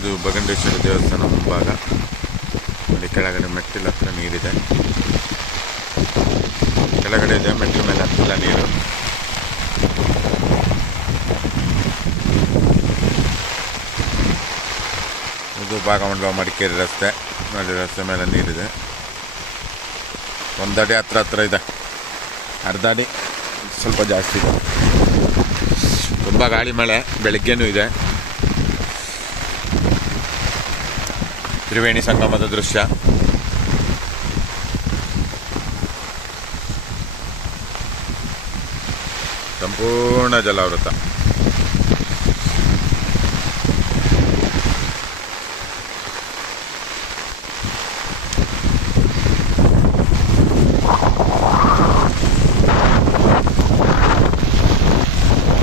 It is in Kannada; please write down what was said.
ಇದು ಬಗಂಡೇಶ್ವರ ದೇವಸ್ಥಾನ ಮುಂಭಾಗ. ಅಲ್ಲಿ ಕೆಳಗಡೆ ಮೆಟ್ಟಿಲ ಹತ್ರ ನೀರಿದೆ. ಕೆಳಗಡೆ ಇದೆ, ಮೆಟ್ಟಿಲ ಮೇಲೆ ಹತ್ತಿಲ್ಲ ನೀರು. ಇದು ಭಾಗಮಂಡಲ ಮಡಿಕೇರಿ ರಸ್ತೆ. ನೋಡಿ ರಸ್ತೆ ಮೇಲೆ ನೀರಿದೆ. ಒಂದಡಿ ಹತ್ರ ಹತ್ರ ಇದೆ. ಅರ್ಧ ಅಡಿ ಸ್ವಲ್ಪ ಜಾಸ್ತಿ ಇದೆ. ತುಂಬ ಗಾಳಿ ಮಳೆ, ಬೆಳಗ್ಗೆನೂ ಇದೆ. ತ್ರಿವೇಣಿ ಸಂಗಮದ ದೃಶ್ಯ. ಸಂಪೂರ್ಣ ಜಲಾವೃತ.